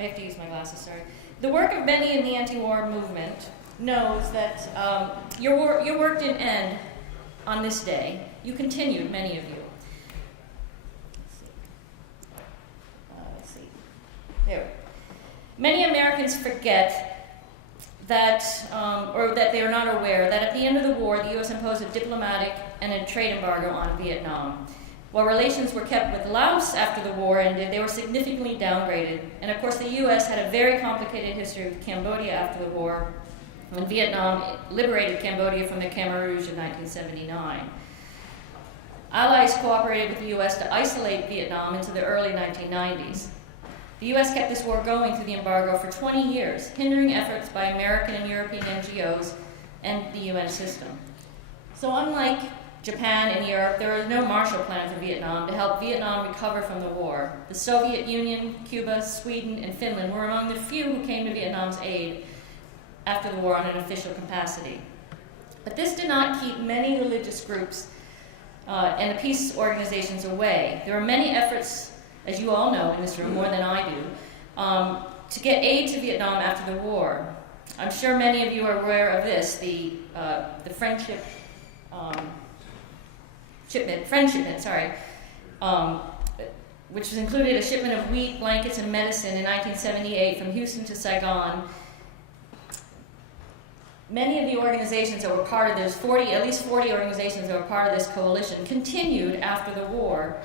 I have to use my glasses, sorry. The work of many in the anti-war movement knows that your work didn't end on this day. You continued, many of you. Let's see. There. Many Americans forget that, or that they are not aware, that at the end of the war, the U.S. imposed a diplomatic and a trade embargo on Vietnam. While relations were kept with Laos after the war ended, they were significantly downgraded. And of course, the U.S. had a very complicated history with Cambodia after the war, when Vietnam liberated Cambodia from the Khmer Rouge in 1979. Allies cooperated with the U.S. to isolate Vietnam into the early 1990s. The U.S. kept this war going through the embargo for 20 years, hindering efforts by American and European NGOs and the UN system. So unlike Japan and Europe, there was no Marshall Plan for Vietnam to help Vietnam recover from the war. The Soviet Union, Cuba, Sweden, and Finland were among the few who came to Vietnam's aid after the war on an official capacity. But this did not keep many religious groups and the peace organizations away. There were many efforts, as you all know in this room, more than I do, to get aid to Vietnam after the war. I'm sure many of you are aware of this, the friendship shipment, which included a shipment of wheat, blankets, and medicine in 1978 from Houston to Saigon. Many of the organizations that were part of this, at least 40 organizations that were part of this coalition, continued after the war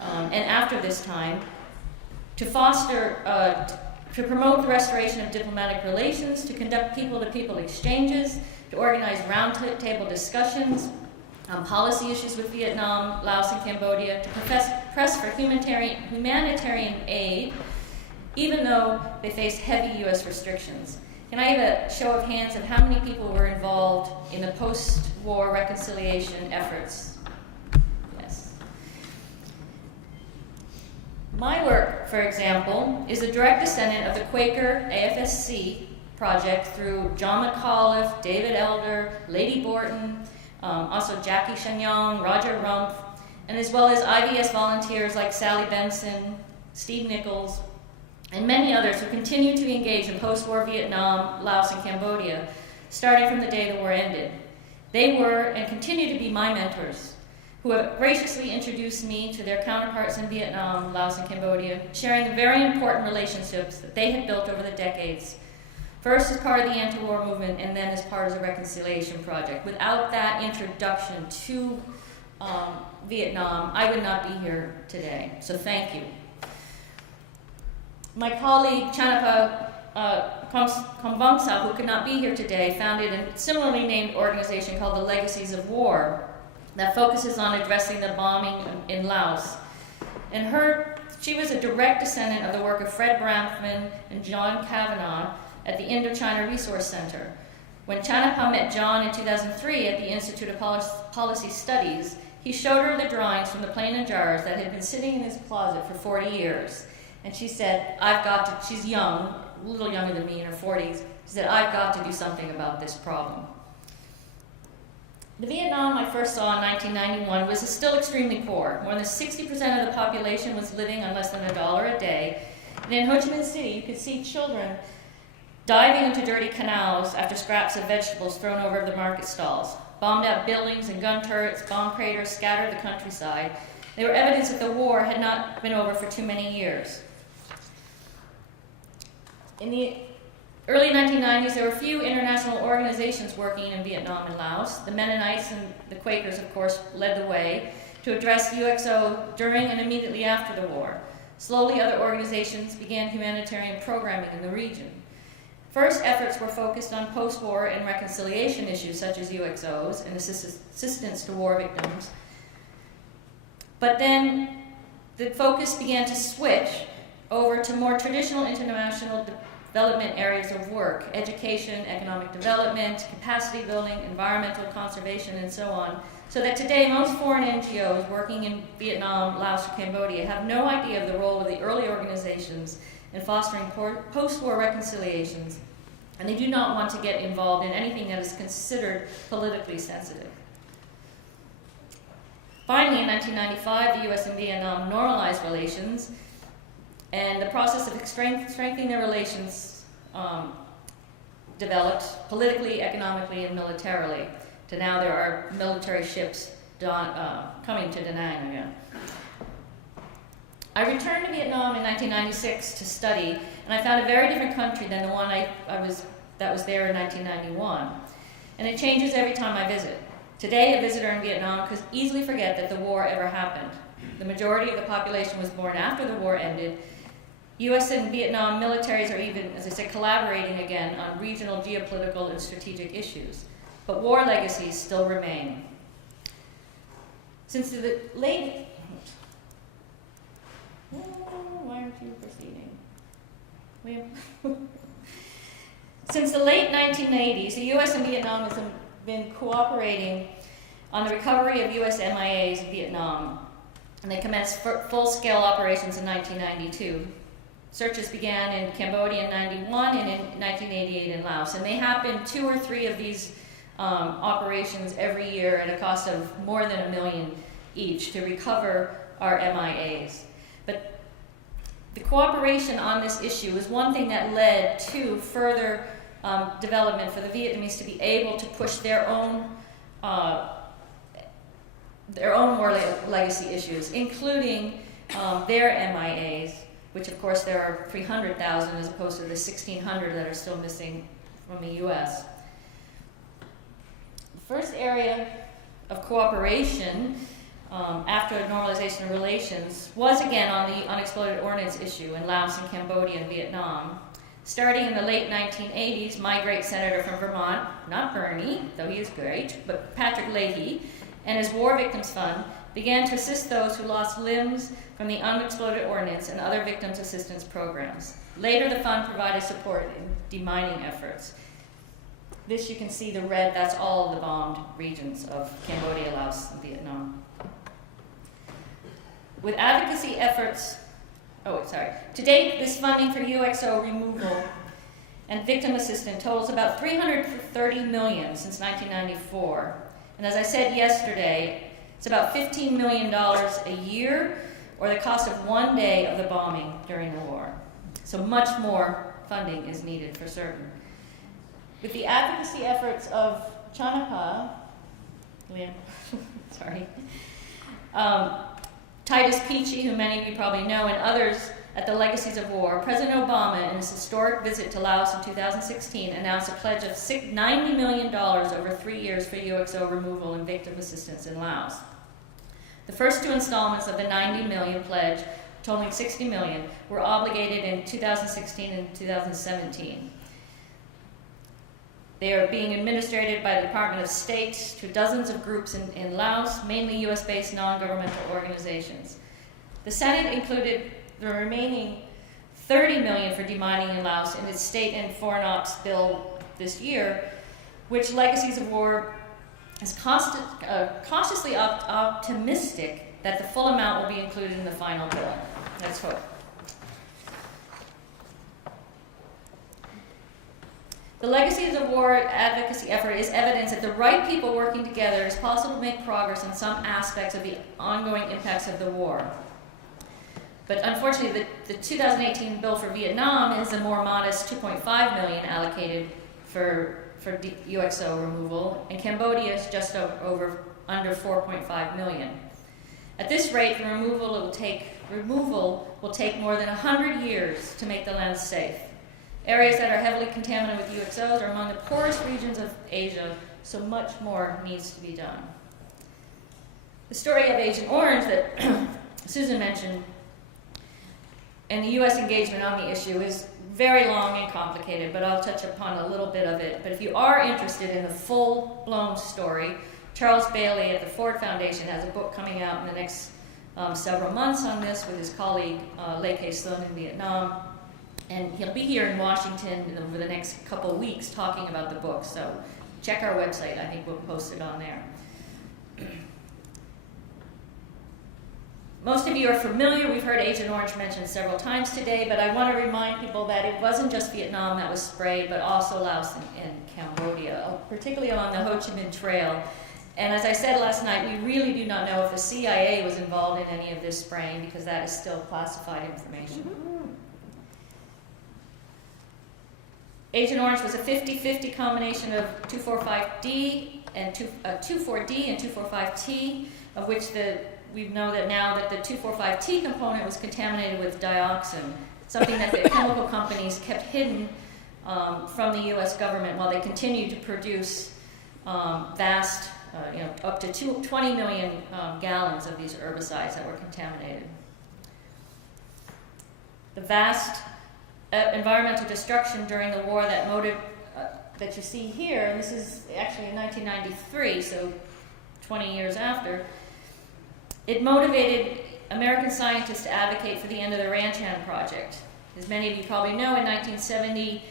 and after this time to foster, to promote the restoration of diplomatic relations, to conduct people-to-people exchanges, to organize round-table discussions on policy issues with Vietnam, Laos, and Cambodia, to press for humanitarian aid, even though they faced heavy U.S. restrictions. Can I have a show of hands of how many people were involved in the post-war reconciliation efforts? Yes. My work, for example, is a direct descendant of the Quaker AFSC project through John McAuliffe, David Elder, Lady Borton, also Jackie Chagnon, Roger Rumpf, and as well as IVS volunteers like Sally Benson, Steve Nichols, and many others who continue to engage in post-war Vietnam, Laos, and Cambodia, starting from the day the war ended. They were and continue to be my mentors, who have graciously introduced me to their counterparts in Vietnam, Laos, and Cambodia, sharing the very important relationships that they had built over the decades, first as part of the anti-war movement and then as part of the reconciliation project. Without that introduction to Vietnam, I would not be here today. So thank you. My colleague Chanapa Komvangsa, who could not be here today, founded a similarly named organization called the Legacies of War that focuses on addressing the bombing in Laos. And she was a direct descendant of the work of Fred Bramfman and John Kavanagh at the Indochina Resource Center. When Chanapa met John in 2003 at the Institute of Policy Studies, he showed her the drawings from the plane and jars that had been sitting in his closet for 40 years. And she said, she's young, a little younger than me, in her 40s. She said, I've got to do something about this problem. The Vietnam I first saw in 1991 was still extremely poor. More than 60% of the population was living on less than $1 a day. And in Ho Chi Minh City, you could see children diving into dirty canals after scraps of vegetables thrown over the market stalls. Bombed out buildings and gun turrets, bomb craters scattered the countryside. They were evidence that the war had not been over for too many years. In the early 1990s, there were few international organizations working in Vietnam and Laos. The Mennonites and the Quakers, of course, led the way to address UXO during and immediately after the war. Slowly, other organizations began humanitarian programming in the region. First, efforts were focused on post-war and reconciliation issues such as UXOs and assistance to war victims. But then the focus began to switch over to more traditional international development areas of work: education, economic development, capacity building, environmental conservation, and so on. So that today most foreign NGOs working in Vietnam, Laos, or Cambodia have no idea of the role of the early organizations in fostering post-war reconciliations, and they do not want to get involved in anything that is considered politically sensitive. Finally, in 1995, the U.S. and Vietnam normalized relations, And the process of strengthening their relations developed politically, economically, and militarily. To now there are military ships coming to Da Nang again. I returned to Vietnam in 1996 to study, and I found a very different country than the one that was there in 1991. And it changes every time I visit. Today, a visitor in Vietnam could easily forget that the war ever happened. The majority of the population was born after the war ended. U.S. and Vietnam militaries are even, as I said, collaborating again on regional geopolitical and strategic issues. But war legacies still remain. Since the late... why aren't you proceeding? Since the late 1980s, the U.S. and Vietnam have been cooperating on the recovery of U.S. MIAs in Vietnam, and they commenced full-scale operations in 1992. Searches began in Cambodia in 91 and in 1988 in Laos, and they happened 2 or 3 of these operations every year at a cost of more than $1 million each to recover our MIAs. But the cooperation on this issue is one thing that led to further development for the Vietnamese to be able to push their own war legacy issues, including their MIAs, which of course there are 300,000 as opposed to the 1,600 that are still missing from the U.S. The first area of cooperation after normalization of relations was again on the unexploded ordnance issue in Laos and Cambodia and Vietnam. Starting in the late 1980s, my great senator from Vermont, not Bernie, though he is great, but Patrick Leahy, and his War Victims Fund began to assist those who lost limbs from the unexploded ordnance and other victims assistance programs. Later, the fund provided support in demining efforts. This, you can see the red, that's all of the bombed regions of Cambodia, Laos, and Vietnam. With advocacy efforts, to date, this funding for UXO removal and victim assistance totals about $330 million since 1994. And as I said yesterday, it's about $15 million a year, or the cost of 1 day of the bombing during the war. So much more funding is needed for certain. With the advocacy efforts of Chanapa, Titus Peachy, who many of you probably know, and others at the Legacies of War, President Obama, in his historic visit to Laos in 2016, announced a pledge of $90 million over 3 years for UXO removal and victim assistance in Laos. The first 2 installments of the $90 million pledge, totaling $60 million, were obligated in 2016 and 2017. They are being administered by the Department of State to dozens of groups in Laos, mainly US-based non-governmental organizations. The Senate included the remaining $30 million for demining in Laos in its state and foreign ops bill this year, which Legacies of War is cautiously optimistic that the full amount will be included in the final bill. Let's hope. The Legacies of War advocacy effort is evidence that the right people working together is possible to make progress on some aspects of the ongoing impacts of the war. But unfortunately, the 2018 bill for Vietnam is a more modest $2.5 million allocated for UXO removal, and Cambodia is just under $4.5 million. At this rate, the removal will take more than 100 years to make the land safe. Areas that are heavily contaminated with UXOs are among the poorest regions of Asia, so much more needs to be done. The story of Agent Orange that Susan mentioned and the U.S. engagement on the issue is very long and complicated, but I'll touch upon a little bit of it. But if you are interested in the full-blown story, Charles Bailey at the Ford Foundation has a book coming out in the next several months on this with his colleague Lê Kê Xuân in Vietnam. And he'll be here in Washington over the next couple of weeks talking about the book. So check our website. I think we'll post it on there. Most of you are familiar. We've heard Agent Orange mentioned several times today, but I want to remind people that it wasn't just Vietnam that was sprayed, but also Laos and Cambodia, particularly along the Ho Chi Minh Trail. And as I said last night, we really do not know if the CIA was involved in any of this spraying because that is still classified information. Agent Orange was a 50-50 combination of 2,4,5-D and 2,4-D and 2,4,5-T, of which we know that now that the 2,4,5-T component was contaminated with dioxin, something that the chemical companies kept hidden from the U.S. government while they continued to produce vast, up to 20 million gallons of these herbicides that were contaminated. The vast environmental destruction during the war that you see here, and this is actually in 1993, so 20 years after, it motivated American scientists to advocate for the end of the ranch hand project. As many of you probably know, in 1970,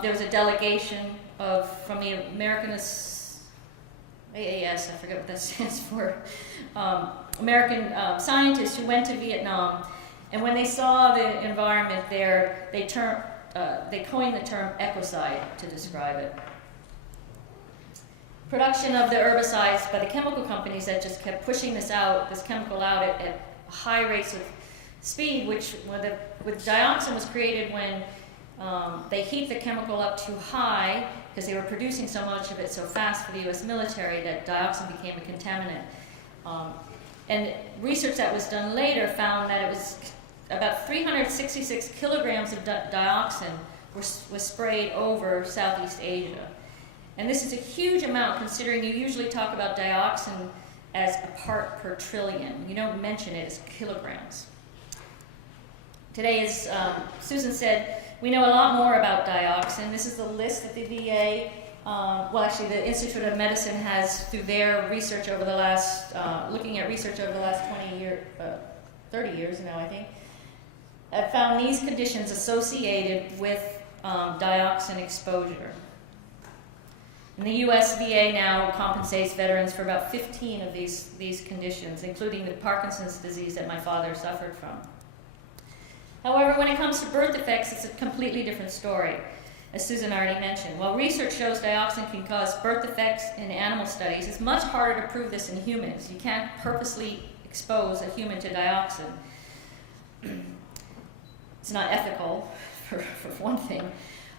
there was a delegation from the American AAS, I forget what that stands for, American scientists who went to Vietnam, and when they saw the environment there, they coined the term ecocide to describe it. Production of the herbicides by the chemical companies that just kept pushing this chemical out at high rates of speed, which with dioxin was created when they heat the chemical up too high because they were producing so much of it so fast for the U.S. military that dioxin became a contaminant. And research that was done later found that it was about 366 kilograms of dioxin was sprayed over Southeast Asia. And this is a huge amount considering you usually talk about dioxin as a part per trillion. You don't mention it as kilograms. Today, as Susan said, we know a lot more about dioxin. This is the list that the VA, the Institute of Medicine has through their research over the last, looking at research over the last 30 years now, I think, have found these conditions associated with dioxin exposure. And the US VA now compensates veterans for about 15 of these conditions, including the Parkinson's disease that my father suffered from. However, when it comes to birth defects, it's a completely different story, as Susan already mentioned. While research shows dioxin can cause birth defects in animal studies, it's much harder to prove this in humans. You can't purposely expose a human to dioxin. It's not ethical, for one thing.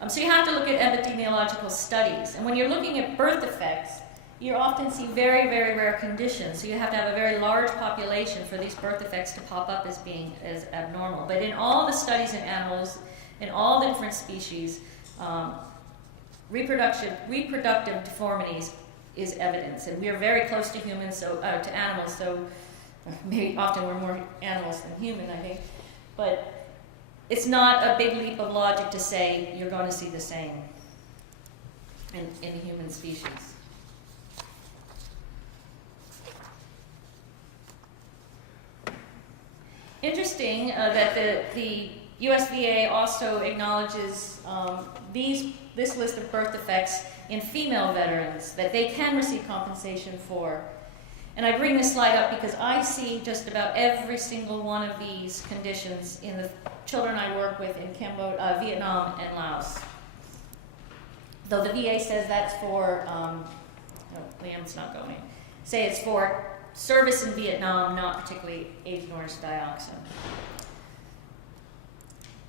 So you have to look at epidemiological studies. And when you're looking at birth defects, you often see very, very rare conditions. So you have to have a very large population for these birth defects to pop up as being as abnormal. But in all the studies in animals, in all the different species, reproductive deformities is evidence. And we are very close to humans, to animals, so maybe often we're more animals than human, I think. But it's not a big leap of logic to say you're going to see the same in the human species. Interesting that the USVA also acknowledges this list of birth defects in female veterans that they can receive compensation for. And I bring this slide up because I see just about every single one of these conditions in the children I work with in Vietnam and Laos. Though the VA says that's for, Liam's not going, say it's for service in Vietnam, not particularly Agent Orange dioxin.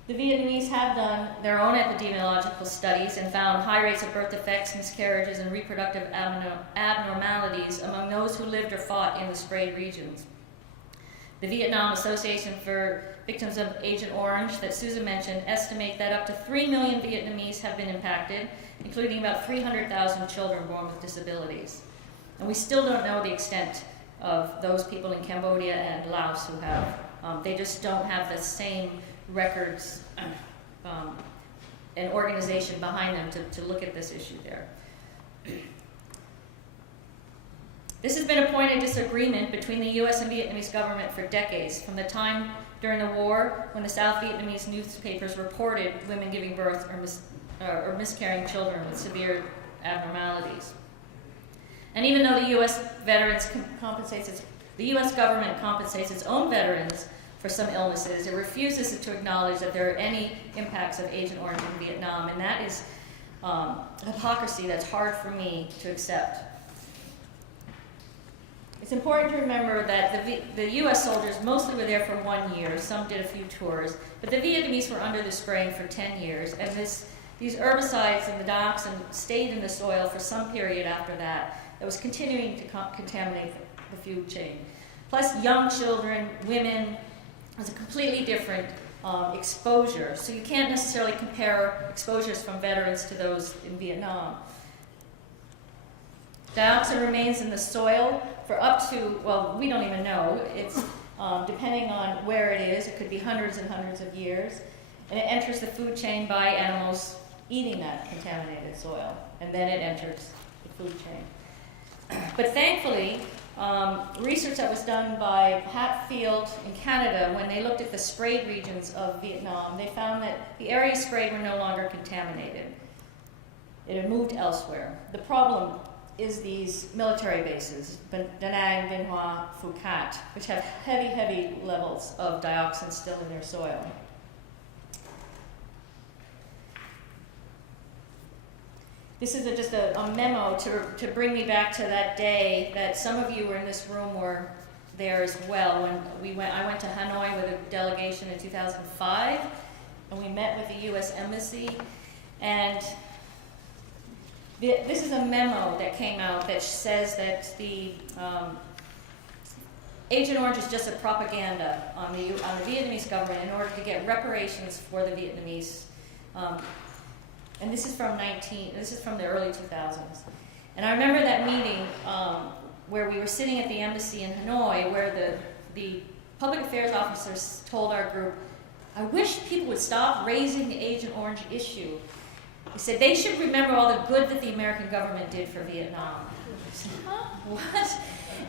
The Vietnamese have done their own epidemiological studies and found high rates of birth defects, miscarriages, and reproductive abnormalities among those who lived or fought in the sprayed regions. The Vietnam Association for Victims of Agent Orange that Susan mentioned estimate that up to 3 million Vietnamese have been impacted, including about 300,000 children born with disabilities. And we still don't know the extent of those people in Cambodia and Laos who have. They just don't have the same records and organization behind them to look at this issue there. This has been a point of disagreement between the U.S. and Vietnamese government for decades, from the time during the war when the South Vietnamese newspapers reported women giving birth or miscarrying children with severe abnormalities. And even though the U.S. the U.S. government compensates its own veterans for some illnesses, it refuses to acknowledge that there are any impacts of Agent Orange in Vietnam, and that is hypocrisy that's hard for me to accept. important to remember that the US soldiers mostly were there for 1 year, some did a few tours, but the Vietnamese were under the spraying for 10 years, and these herbicides and the dioxin stayed in the soil for some period after that. That was continuing to contaminate the food chain. Plus young children, women, it was a completely different exposure. So you can't necessarily compare exposures from veterans to those in Vietnam. Dioxin remains in the soil for up to, well, we don't even know. It's depending on where it is, it could be hundreds and hundreds of years. And it enters the food chain by animals eating that contaminated soil. And then it enters the food chain. But thankfully, research that was done by Hatfield in Canada, when they looked at the sprayed regions of Vietnam, they found that the areas sprayed were no longer contaminated. It had moved elsewhere. The problem is these military bases, Da Nang, Vinh Hoa, Phu Cat, which have heavy, heavy levels of dioxin still in their soil. This is just a memo to bring me back to that day that some of you were in this room were there as well. When I went to Hanoi with a delegation in 2005, and we met with the U.S. Embassy, and this is a memo that came out that says that the Agent Orange is just a propaganda on the Vietnamese government in order to get reparations for the Vietnamese. And this is from the early 2000s. And I remember that meeting where we were sitting at the embassy in Hanoi, where the public affairs officers told our group, I wish people would stop raising the Agent Orange issue. He said they should remember all the good that the American government did for Vietnam. I said, huh? What?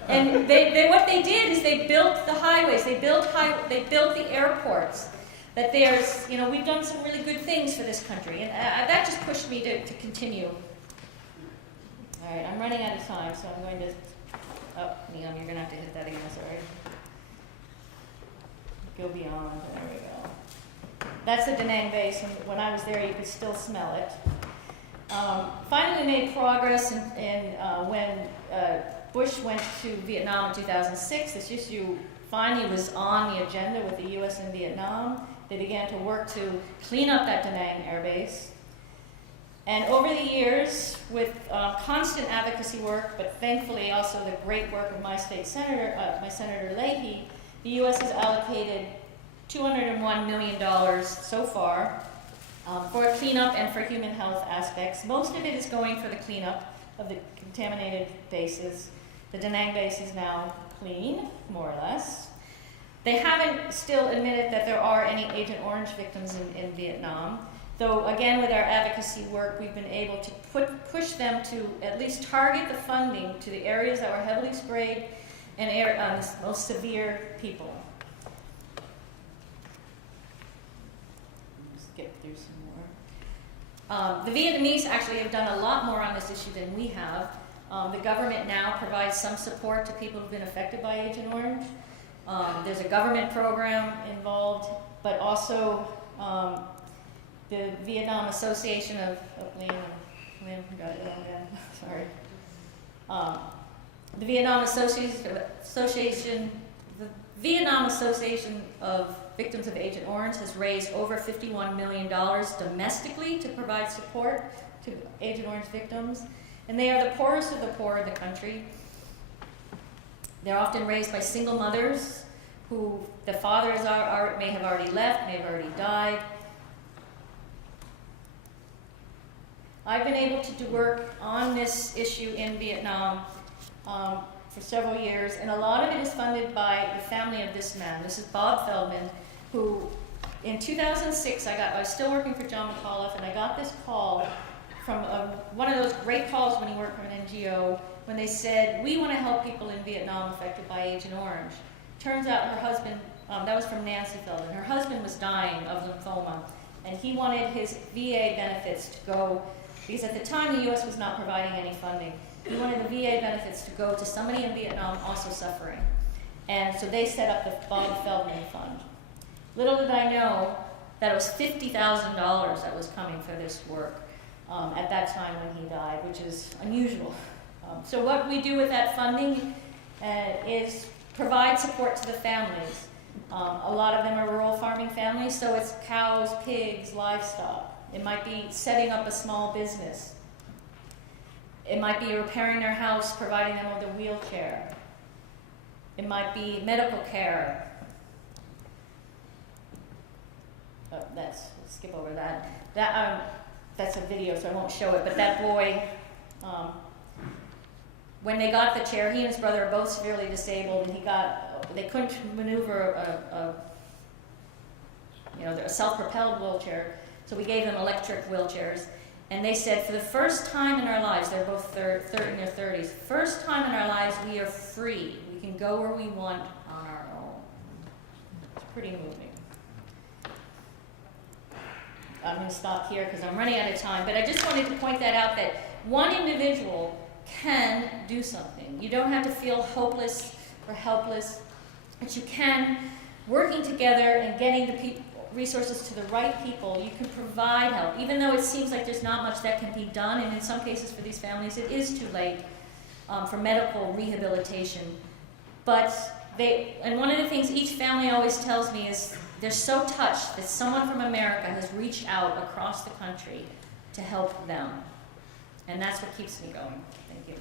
And what they did is they built the highways, they built the airports. That there's, we've done some really good things for this country, and that just pushed me to continue. All right, I'm running out of time, so I'm going to, Neon, you're going to have to hit that again, sorry. Go beyond, there we go. That's the Da Nang base, and when I was there, you could still smell it. Finally made progress when Bush went to Vietnam in 2006. This issue finally was on the agenda with the U.S. and Vietnam. They began to work to clean up that Da Nang air base. And over the years, with constant advocacy work, but thankfully also the great work of my state senator, Senator Leahy, the U.S. has allocated $201 million so far for cleanup and for human health aspects. Most of it is going for the cleanup of the contaminated bases. The Da Nang base is now clean, more or less. They haven't still admitted that there are any Agent Orange victims in Vietnam, though again with our advocacy work we've been able to push them to at least target the funding to the areas that were heavily sprayed and the most severe people. Skip through some more. The Vietnamese actually have done a lot more on this issue than we have. The government now provides some support to people who've been affected by Agent Orange. There's a government program involved, but also the Vietnam Association of the Vietnam Association of Victims of Agent Orange has raised over $51 million domestically to provide support to Agent Orange victims, and they are the poorest of the poor in the country. They're often raised by single mothers who the fathers may have already left, may have already died. I've been able to do work on this issue in Vietnam for several years, and a lot of it is funded by the family of this man. This is Bob Feldman, who in 2006, I was still working for John McAuliffe, and I got this call from one of those great calls when he worked for an NGO, when they said, we want to help people in Vietnam affected by Agent Orange. Turns out her husband, that was from Nancy Feldman, her husband was dying of lymphoma, and he wanted his VA benefits to go, because at the time the US was not providing any funding. He wanted the VA benefits to go to somebody in Vietnam also suffering. And so they set up the Bob Feldman Fund. Little did I know that it was $50,000 that was coming for this work at that time when he died, which is unusual. So what we do with that funding is provide support to the families. A lot of them are rural farming families, so it's cows, pigs, livestock. It might be setting up a small business. It might be repairing their house, providing them with a wheelchair. It might be medical care. Oh, let's skip over that. That's a video, so I won't show it, but that boy, when they got the chair, he and his brother are both severely disabled, and they couldn't maneuver a self-propelled wheelchair, so we gave them electric wheelchairs. And they said, for the first time in our lives, they're both in their 30s, first time in our lives we are free. We can go where we want on our own. It's pretty moving. I'm going to stop here because I'm running out of time, but I just wanted to point that out, that one individual can do something. You don't have to feel hopeless or helpless, but you can, working together and getting the resources to the right people, you can provide help. Even though it seems like there's not much that can be done, and in some cases for these families it is too late for medical rehabilitation. But and one of the things each family always tells me is they're so touched that someone from America has reached out across the country to help them. And that's what keeps me going. Thank you.